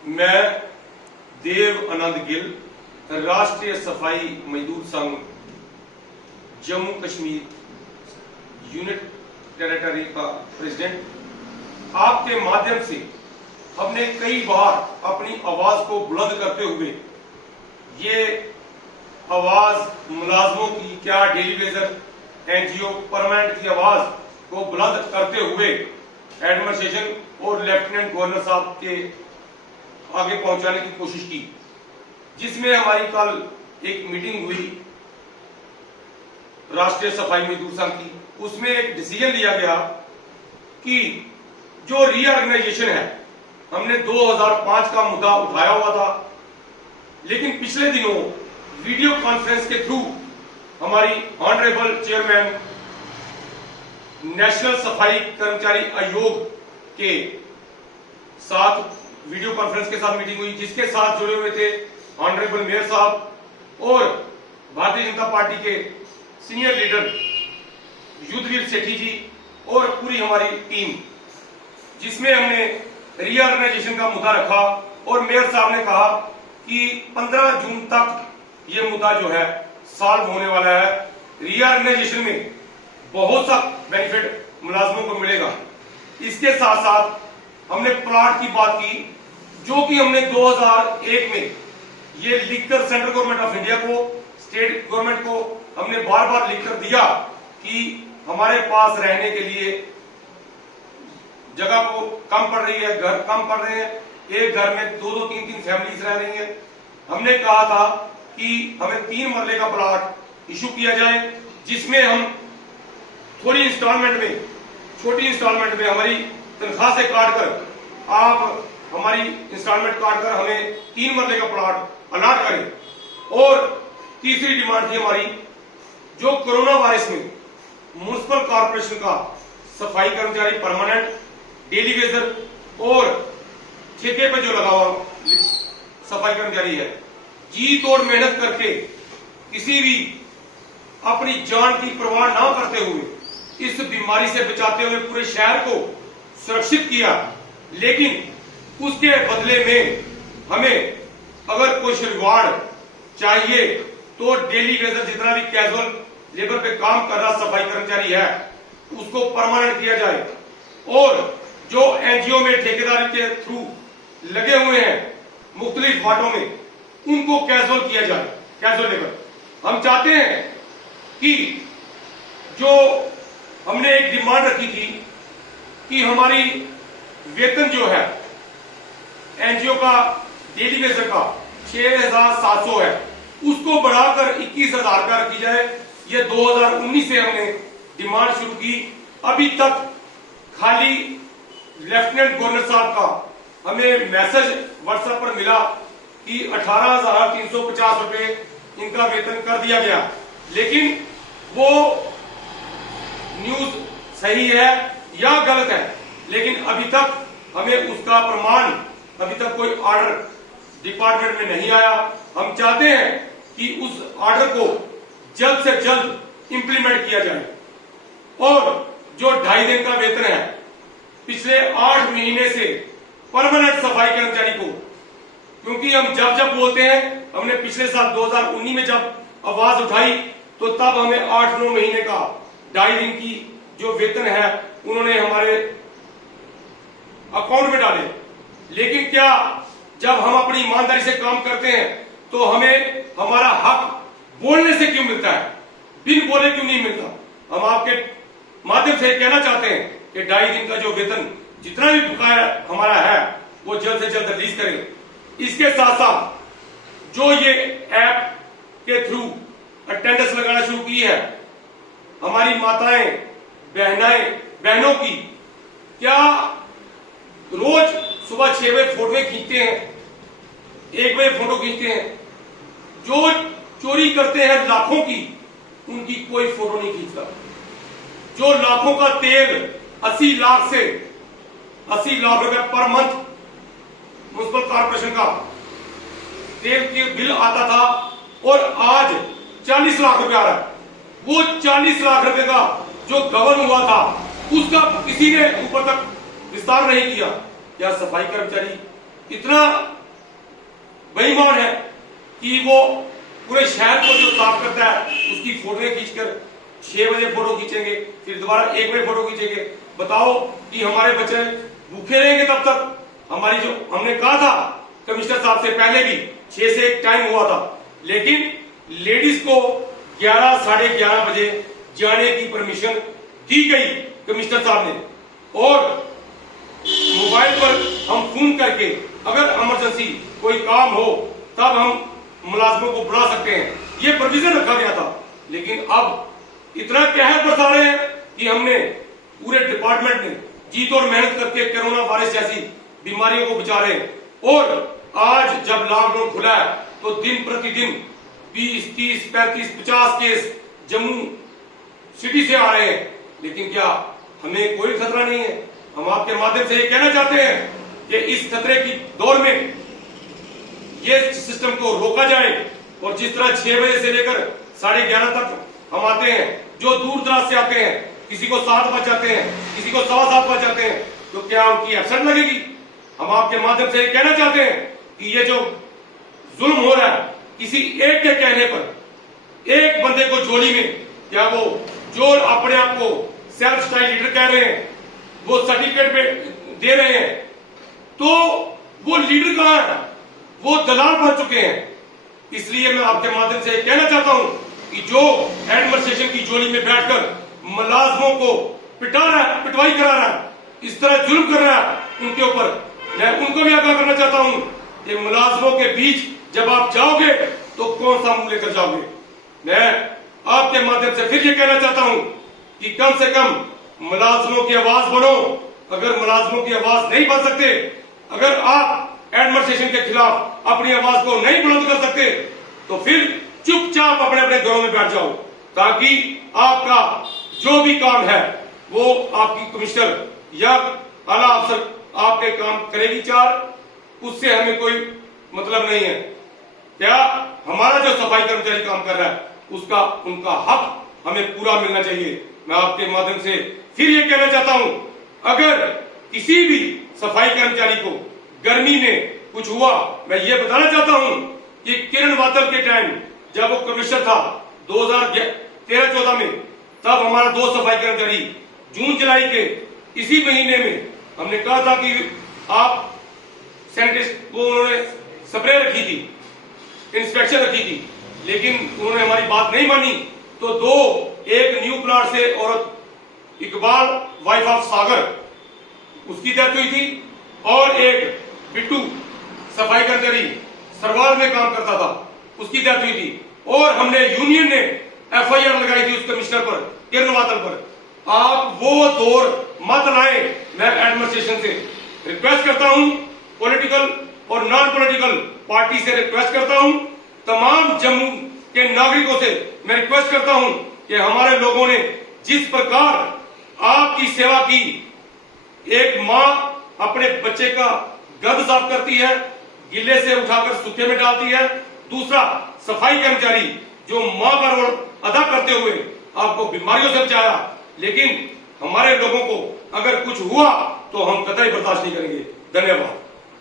मैं देव आनंद गिल, राष्ट्रीय सफाई मजदूर संघ जम्मू कश्मीर यूनिट टेरिटरी का प्रेसिडेंट, आपके माध्यम से हमने कई बार अपनी आवाज को बुलंद करते हुए ये आवाज मुलाजमों की, क्या डेली वेजर एनजीओ परमानेंट की आवाज को बुलंद करते हुए एडमिनिस्ट्रेशन और लेफ्टिनेंट गवर्नर साहब के आगे पहुंचाने की कोशिश की, जिसमें हमारी कल एक मीटिंग हुई राष्ट्रीय सफाई मजदूर संघ की। उसमें एक डिसीजन लिया गया कि जो रीऑर्गेनाइजेशन है, हमने 2005 का मुद्दा उठाया हुआ था, लेकिन पिछले दिनों वीडियो कॉन्फ्रेंस के थ्रू हमारी ऑनरेबल चेयरमैन नेशनल सफाई कर्मचारी आयोग के साथ वीडियो कॉन्फ्रेंस के साथ मीटिंग हुई, जिसके साथ जुड़े हुए थे ऑनरेबल मेयर साहब और भारतीय जनता पार्टी के सीनियर लीडर युद्धवीर सेठी जी और पूरी हमारी टीम, जिसमें हमने रीऑर्गेनाइजेशन का मुद्दा रखा और मेयर साहब ने कहा कि 15 जून तक ये मुद्दा जो है सॉल्व होने वाला है। रीऑर्गेनाइजेशन में बहुत सा बेनिफिट मुलाजमों को मिलेगा। इसके साथ साथ हमने प्लाट की बात की, जो कि हमने 2001 में ये लिखकर सेंट्रल गवर्नमेंट ऑफ इंडिया को, स्टेट गवर्नमेंट को हमने बार बार लिखकर दिया कि हमारे पास रहने के लिए जगह को कम पड़ रही है, घर कम पड़ रहे हैं, एक घर में 2-2, 3-3 फैमिलीज रह रही हैं। हमने कहा था कि हमें 3 मरले का प्लाट इशू किया जाए, जिसमें हम थोड़ी इंस्टॉलमेंट में, छोटी इंस्टॉलमेंट में हमारी तनख्वाह से काट कर, आप हमारी इंस्टॉलमेंट काट कर हमें 3 मरले का प्लाट अलाट करें। और तीसरी डिमांड थी हमारी, जो कोरोना वायरस में म्युनिसिपल कॉर्पोरेशन का सफाई कर्मचारी परमानेंट, डेली वेजर और ठेके पे जो लगा हुआ सफाई कर्मचारी है, जी तोड़ मेहनत करके किसी भी अपनी जान की परवाह ना करते हुए इस बीमारी से बचाते हुए पूरे शहर को सुरक्षित किया, लेकिन उसके बदले में हमें अगर कुछ रिवार्ड चाहिए तो डेली वेजर जितना भी कैजुअल लेबर पे काम कर रहा सफाई कर्मचारी है उसको परमानेंट किया जाए, और जो एनजीओ में ठेकेदारी के थ्रू लगे हुए हैं मुख्तलिफ वार्डों में, उनको कैजुअल किया जाए, कैजुअल लेबर। हम चाहते हैं कि जो हमने एक डिमांड रखी थी कि हमारी वेतन जो है एनजीओ का डेली वेजर का 6,700 है, उसको बढ़ाकर 21,000 का रखी जाए। ये 2019 से हमने डिमांड शुरू की। अभी तक खाली लेफ्टिनेंट गवर्नर साहब का हमें मैसेज व्हाट्सएप पर मिला कि 18,350 रुपए इनका वेतन कर दिया गया, लेकिन वो न्यूज सही है या गलत है, लेकिन अभी तक हमें उसका प्रमाण, अभी तक कोई ऑर्डर डिपार्टमेंट में नहीं आया। हम चाहते हैं कि उस ऑर्डर को जल्द से जल्द इंप्लीमेंट किया जाए, और जो 2.5 दिन का वेतन है पिछले 8 महीने से परमानेंट सफाई कर्मचारी को, क्योंकि हम जब जब बोलते हैं, हमने पिछले साल 2019 में जब आवाज उठाई तो तब हमें 8-9 महीने का 2.5 दिन की जो वेतन है उन्होंने हमारे अकाउंट में डाले, लेकिन क्या जब हम अपनी ईमानदारी से काम करते हैं तो हमें हमारा हक बोलने से क्यों मिलता है, बिन बोले क्यों नहीं मिलता। हम आपके माध्यम से कहना चाहते हैं कि 2.5 दिन का जो वेतन जितना भी बकाया हमारा है वो जल्द से जल्द रिलीज करें। इसके साथ साथ जो ये ऐप के थ्रू अटेंडेंस लगाना शुरू की है हमारी माताएं बहनों की, क्या रोज सुबह 6 बजे फोटो खींचते हैं, 1 बजे फोटो खींचते हैं, जो चोरी करते हैं लाखों की, उनकी कोई फोटो नहीं खींचता। जो लाखों का तेल 80 लाख रुपए पर मंथ म्युनिसिपल कॉर्पोरेशन का तेल के बिल आता था और आज 40 लाख रुपए आ रहा है, वो 40 लाख रुपए का जो गबन हुआ था उसका किसी ने ऊपर तक विस्तार नहीं किया। क्या सफाई कर्मचारी इतना बेईमान है कि वो पूरे शहर को जो साफ करता है उसकी फोटोएं खींचकर 6 बजे फोटो खींचेंगे, फिर दोबारा 1 बजे फोटो खींचेंगे। बताओ कि हमारे बच्चे भूखे रहेंगे तब तक? हमारी जो हमने कहा था कमिश्नर साहब से पहले भी 6 से 1 टाइम हुआ था, लेकिन लेडीज को 11 साढ़े 11 बजे जाने की परमिशन दी गई कमिश्नर साहब ने, और मोबाइल पर हम फोन करके अगर इमरजेंसी कोई काम हो तब हम मुलाजमों को बुला सकते हैं, ये प्रोविजन रखा गया था। लेकिन अब इतना कहर बरसा रहे हैं कि हमने पूरे डिपार्टमेंट ने जी तोड़ मेहनत करके कोरोना वायरस जैसी बीमारियों को बचा रहे हैं। और आज जब लॉकडाउन खुला है तो दिन प्रतिदिन 20, 30, 35, 50 केस जम्मू सिटी से आ रहे हैं, लेकिन क्या हमें कोई खतरा नहीं है? हम आपके माध्यम से ये कहना चाहते हैं कि इस खतरे की दौर में ये सिस्टम को रोका जाए, और जिस तरह 6 बजे से लेकर साढ़े 11 तक हम आते हैं, जो दूर दराज से आते हैं, किसी को 7 बज जाते हैं, किसी को 7:15 बज जाते हैं, तो क्या उनकी एब्सेंट लगेगी? हम आपके माध्यम से कहना चाहते हैं कि ये जो जुल्म हो रहा है किसी एक के कहने पर, एक बंदे को जोड़ी में, क्या वो जो अपने आप को सेल्फ स्टाइल लीडर कह रहे हैं वो सर्टिफिकेट पे दे रहे हैं, तो वो लीडर कहां है? वो दलाल बन चुके हैं। इसलिए मैं आपके माध्यम से कहना चाहता हूं कि जो एडमिनिस्ट्रेशन की जोड़ी में बैठकर मुलाजमों को पिटा रहा है, पिटवाई करा रहा है, इस तरह जुल्म कर रहा है उनके ऊपर, मैं उनको भी आगाह करना चाहता हूं कि मुलाजमों के बीच जब आप जाओगे तो कौन सा मुंह लेकर जाओगे? मैं आपके माध्यम से फिर ये कहना चाहता हूं कि कम से कम मुलाजमों की आवाज बनो। अगर मुलाजमों की आवाज नहीं बन सकते, अगर आप एडमिनिस्ट्रेशन के खिलाफ अपनी आवाज को नहीं बुलंद कर सकते, तो फिर चुपचाप अपने अपने घरों में बैठ जाओ, ताकि आपका जो भी काम है वो आपकी कमिश्नर या आला अफसर आपके काम करेगी 4, उससे हमें कोई मतलब नहीं है। क्या हमारा जो सफाई कर्मचारी काम कर रहा है उसका उनका हक हमें पूरा मिलना चाहिए। मैं आपके माध्यम से फिर ये कहना चाहता हूं, अगर किसी भी सफाई कर्मचारी को गर्मी में कुछ हुआ, मैं ये बताना चाहता हूं कि किरण वातल के टाइम जब वो कमिश्नर था 2013-14 में, तब हमारा 2 सफाई कर्मचारी जून जुलाई के इसी महीने में हमने कहा था कि आप सैनिटाइज वो उन्होंने स्प्रे रखी थी, इंस्पेक्शन रखी थी, लेकिन उन्होंने हमारी बात नहीं मानी, तो 2 एक न्यू प्लांट से औरत इकबाल वाइफ ऑफ सागर उसकी डेथ हुई थी, और एक बिट्टू सफाई कर्मचारी सरवाल में काम करता था उसकी डेथ हुई थी, और हमने यूनियन ने FIR लगाई थी उस कमिश्नर पर, किरण वातल पर। आप वो दौर मत लाए। मैं एडमिनिस्ट्रेशन से रिक्वेस्ट करता हूं, पॉलिटिकल और नॉन पॉलिटिकल पार्टी से रिक्वेस्ट करता हूं, तमाम जम्मू के नागरिकों से मैं रिक्वेस्ट करता हूं कि हमारे लोगों ने जिस प्रकार आपकी सेवा की, एक मां अपने बच्चे का गंद साफ करती है, गिले से उठाकर सूखे में डालती है, दूसरा सफाई कर्मचारी जो मां का रोल अदा करते हुए आपको बीमारियों से बचाया, लेकिन हमारे लोगों को अगर कुछ हुआ तो हम कतई बर्दाश्त नहीं करेंगे। धन्यवाद।